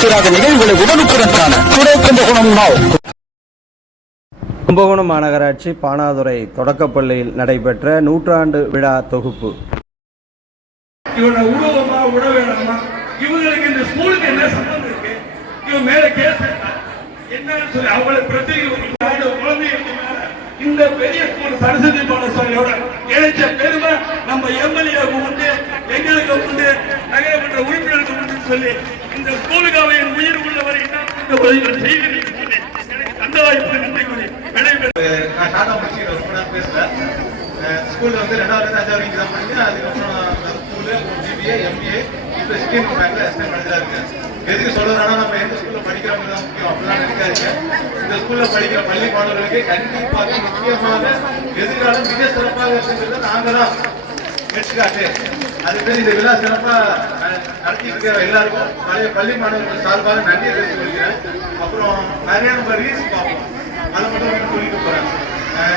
தீராத நிகழ்வுகளை உடனுக்குடன் காண கும்பகோணம் நாவ். கும்பகோணம் மாநகராட்சி பானாதுறை தொடக்கப்பள்ளியில் நடைபெற்ற நூற்றாண்டு விழா தொகுப்பு. இவனை உருவமா விட வேணாமா, இவங்களுக்கு இந்த ஸ்கூலுக்கு என்ன சம்பந்தம் இருக்கு, இவன் மேல கேஸ் என்னன்னு சொல்லி அவளை பிரச்சனை குழந்தைகளுக்கு மேல இந்த பெரிய ஸ்கூல் சரஸ்வதி பாடசாலையோட இணைச்ச பெருமை நம்ம எம்எல்ஏவுக்கு உண்டு, எங்களுக்கு உண்டு, நகரமன்ற உறுப்பினருக்கு உண்டு சொல்லி இந்த ஸ்கூலுக்கு அவன் என் உயிர் உள்ளவரை என்ன செய்கிறேன் சொல்லி எனக்கு அந்த வாய்ப்பு நன்றி கூறி பேசுறேன். ஸ்கூல்ல வந்து 2வது 5வது வரைக்கும் தான் படிச்சு, அதுக்கப்புறம் ஸ்கூலு MBA MBA இப்போ செகண்ட் பேங்க்ல எஸ்எம் படிச்சுதான் இருக்கேன். எதுக்கு சொல்றதுனா நம்ம எந்த ஸ்கூல்ல படிக்கிறவங்க தான் முக்கியம் அப்படிலாம் நினைக்காதீங்க. இந்த ஸ்கூல்ல படிக்கிற பள்ளி மாணவர்களுக்கு கண்டிப்பாக முக்கியமாக எதிர்காலம் மிக சிறப்பாக இருக்குங்கிறது நாங்க தான் எடுத்துக்காட்டு. அதுக்கு இந்த விழா சிறப்பா நடத்திட்டு இருக்கிற எல்லாருக்கும் பழைய பள்ளி மாணவர்கள் சார்பாக நன்றி தெரிவித்து கொள்கிறேன். அப்புறம் நிறைய நம்ம ரீல்ஸ் பார்ப்போம், அதை மட்டும் சொல்லிட்டு போறேன்.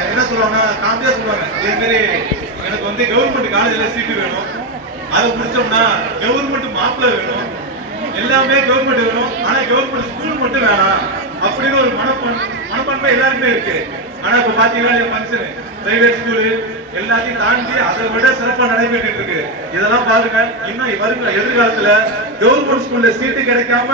என்ன சொல்லுவாங்கன்னா காமெடியா சொல்லுவாங்க, இதே மாதிரி எனக்கு வந்து கவர்மெண்ட் காலேஜ்ல சீட்டு வேணும், அதை முடிச்சோம்னா கவர்மெண்ட் மாப்பிள்ள வேணும், எல்லாமே கவர்மெண்ட் வேணும், ஆனா கவர்மெண்ட் ஸ்கூல் மட்டும் வேணாம் அப்படின்னு ஒரு மனப்பான்மை எல்லாருமே இருக்கு. ஆனா இப்ப பாத்தீங்கன்னா ஃபங்க்ஷன் பிரைவேட் ஸ்கூலு எல்லாத்தையும் தாண்டி அதை விட சிறப்பா நடைபெற்று இருக்கு. இதெல்லாம் பாருங்க, இன்னும் வருங்க எதிர்காலத்துல கவர்மெண்ட் ஸ்கூல்ல சீட்டு கிடைக்காம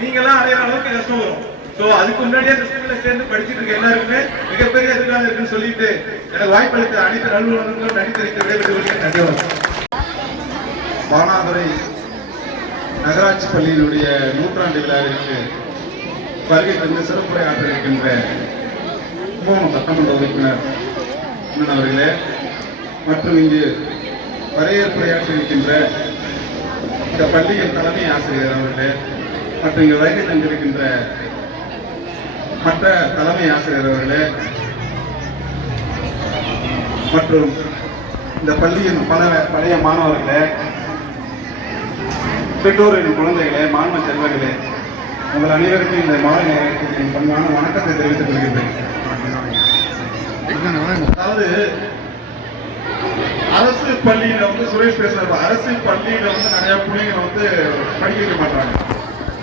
நீங்க எல்லாம் அடையிற அளவுக்கு கஷ்டம் வரும். சோ அதுக்கு முன்னாடியே இந்த ஸ்கூல்ல சேர்ந்து படிச்சுட்டு இருக்க எல்லாருக்குமே மிகப்பெரிய எதிர்காலம் இருக்குன்னு சொல்லிட்டு எனக்கு வாய்ப்பளித்த அனைத்து நல்லுறவுகளும் நன்றி தெரிவித்து விடைபெற்று நன்றி. பானாதுறை நகராட்சி பள்ளியினுடைய நூற்றாண்டு விழாவிற்கு வருகை தந்து சிறப்புரை ஆற்ற இருக்கின்ற கும்பகோணம் சட்டமன்ற உறுப்பினர் அவர்களே மற்றும் இங்கு வரவேற்புரையாற்ற இருக்கின்ற இந்த பள்ளியின் தலைமை ஆசிரியர் அவர்களே மற்றும் இங்கு வருகை தந்திருக்கின்ற மற்ற தலைமை ஆசிரியர் அவர்களே மற்றும் இந்த பள்ளியின் பழைய மாணவர்களே, பெற்றோரின் குழந்தைகளே, மாணவ செல்வங்களே, உங்கள் அனைவருக்கும் இந்த மாலை நேரத்தில் பண்பான வணக்கத்தை தெரிவித்துக் கொள்கின்றேன். அதாவது அரசு பள்ளியில வந்து சுரேஷ் பேசுறாரு, அரசு பள்ளியில வந்து நிறைய பிள்ளைங்களை வந்து படிக்க வைக்க மாட்டாங்க.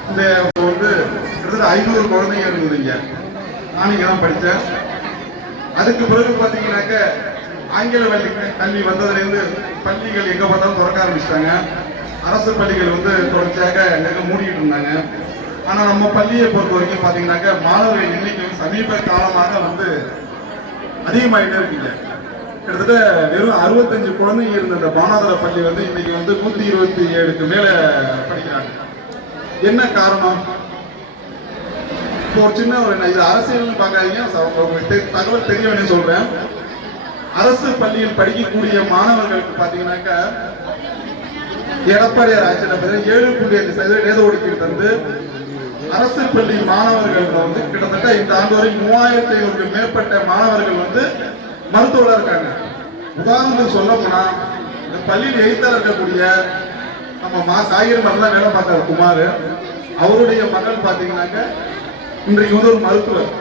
இந்த வந்து கிட்டத்தட்ட 500 குழந்தைங்க இருந்தது இங்க, நான் இங்க தான் படித்தேன். அதுக்கு பிறகு பாத்தீங்கன்னாக்க ஆங்கில கல்வி வந்ததுல இருந்து பள்ளிகள் எங்க பார்த்தாலும் திறக்க ஆரம்பிச்சிட்டாங்க. அரசு பள்ளிகள் வந்து தொடர்ச்சியாக எங்க மூடிட்டு இருந்தாங்க. ஆனா நம்ம பள்ளியை பொறுத்த வரைக்கும் பாத்தீங்கன்னாக்க மாணவர்கள் எண்ணிக்கை சமீப காலமாக வந்து அதிகமாயிட்டே இருக்குங்க. கிட்டத்தட்ட வெறும் 65 குழந்தைங்க இருந்த இந்த பானாதுரை பள்ளி வந்து இன்னைக்கு வந்து 127க்கு மேல படிக்கிறாங்க. என்ன காரணம்? ஒரு சின்ன ஒரு இது அரசியல் பார்க்காதீங்க, தகவல் தெரிய வேண்டிய சொல்றேன். அரசு பள்ளியில் படிக்கக்கூடிய மாணவர்களுக்கு பாத்தீங்கன்னாக்கா எடப்பாடியார் ஆட்சியில 7.5% நேர ஒதுக்கீடு தந்து அரசு பள்ளி மாணவர்கள் வந்து கிட்டத்தட்ட இந்த ஆண்டு வரை 3500க்கு மேற்பட்ட மாணவர்கள் வந்து மருத்துவர்களா இருக்காங்க. உதாரணத்துக்கு சொல்ல போனா இந்த பள்ளியில் எழுத்தாளர் இருக்கக்கூடிய நம்ம காய்கறி மரம் வேலை பார்த்தார் குமார், அவருடைய மகள் பாத்தீங்கன்னாக்க இன்றைக்கு வந்து ஒரு மருத்துவர்.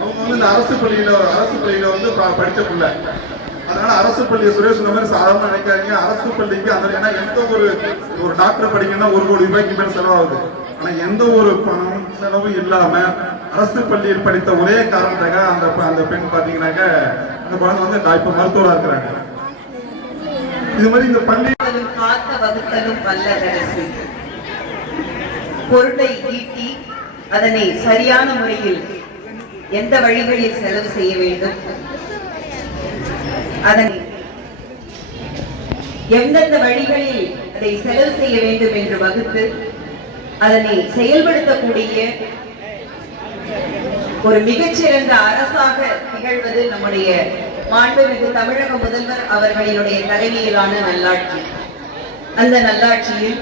அவங்க வந்து இந்த அரசு பள்ளியில வந்து படிச்ச பிள்ளை. அதனால அரசு பள்ளி சுரேஷ் இந்த மாதிரி சாதாரண நினைக்காதீங்க. அரசு பள்ளிக்கு அந்த ஏன்னா எந்த ஒரு டாக்டர் படிக்கணும்னா 1 கோடி ரூபாய்க்கு மேல செலவாகுது. ஆனா எந்த ஒரு பணம் செலவும் இல்லாம அரசு பள்ளியில் படித்த ஒரே காரணத்துக்காக அந்த பெண் பாத்தீங்கன்னாக்க அந்த குழந்தை வந்து இப்ப மருத்துவரா இருக்கிறாங்க. இது மாதிரி இந்த பள்ளி காத்த வகுத்தலும் வல்லரசு பொருளை ஈட்டி அதனை சரியான முறையில் எந்த வழிகளில் செலவு செய்ய வேண்டும், அதனை எந்தெந்த வழிகளில் அதை செலவு செய்ய வேண்டும் என்று வகுத்து அதனை செயல்படுத்தக்கூடிய ஒரு மிகச்சிறந்த அரசாக திகழ்வது நம்முடைய மாண்புமிகு தமிழக முதல்வர் அவர்களினுடைய தலைமையிலான நல்லாட்சி. அந்த நல்லாட்சியில்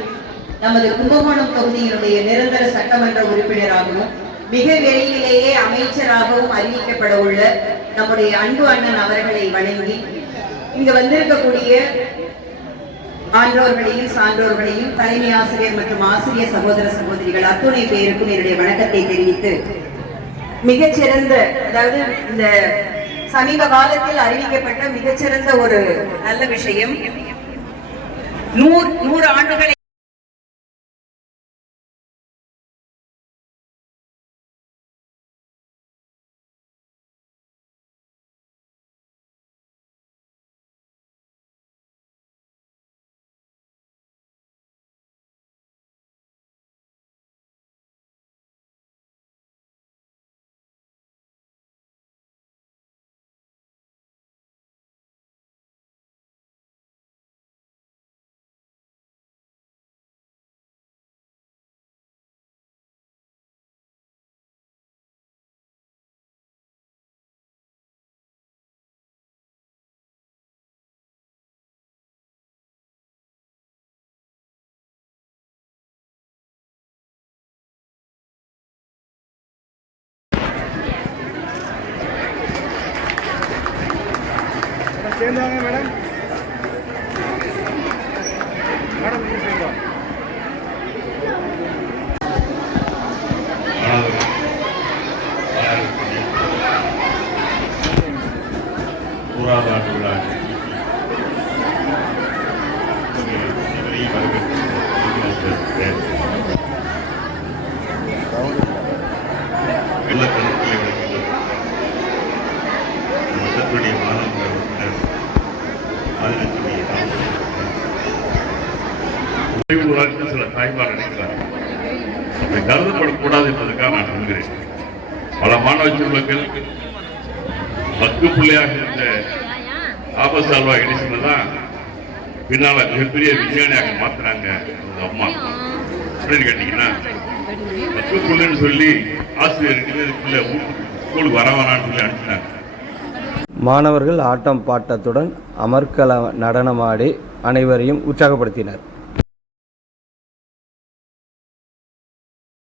நமது கும்பகோணம் தொகுதியினுடைய நிரந்தர சட்டமன்ற உறுப்பினராகவும் மிக விரைவிலேயே அமைச்சராகவும் அறிவிக்கப்பட உள்ள நம்முடைய அன்பு அண்ணன் அவர்களை வணங்கி இங்கு வந்திருக்கக்கூடிய ஆன்றோர்களையும் சான்றோர்களையும் தலைமை ஆசிரியர் மற்றும் ஆசிரியர் சகோதர சகோதரிகள் அத்துணை பேருக்கும் என்னுடைய வணக்கத்தை தெரிவித்து மிகச்சிறந்த, அதாவது இந்த சமீப காலத்தில் அறிவிக்கப்பட்ட மிகச்சிறந்த ஒரு நல்ல விஷயம் 100 ஆண்டுகளை நூறாவது விழா வெள்ள கருத்துக்களை மற்றபடி மாணவர்கள் சில தாய்மார் நினைக்கிறார் அப்படி கருதப்படக்கூடாது என்பதற்காக நான் நம்புகிறேன். பல மாணவ செல்வங்கள் பக்கு பிள்ளையாக இருந்த ஆபஸ் ஆல்வா எடிசன் தான் பின்னால மிகப்பெரிய விஞ்ஞானியாக மாத்தினாங்க அம்மா. அப்படின்னு கேட்டீங்கன்னா பக்கு பிள்ளைன்னு சொல்லி ஆசிரியருக்கு ஸ்கூலுக்கு வரவானான்னு சொல்லி அனுப்பினாங்க. மாணவர்கள் ஆட்டம் பாட்டத்துடன் அமர்க்கல நடனமாடி அனைவரையும் உற்சாகப்படுத்தினர்.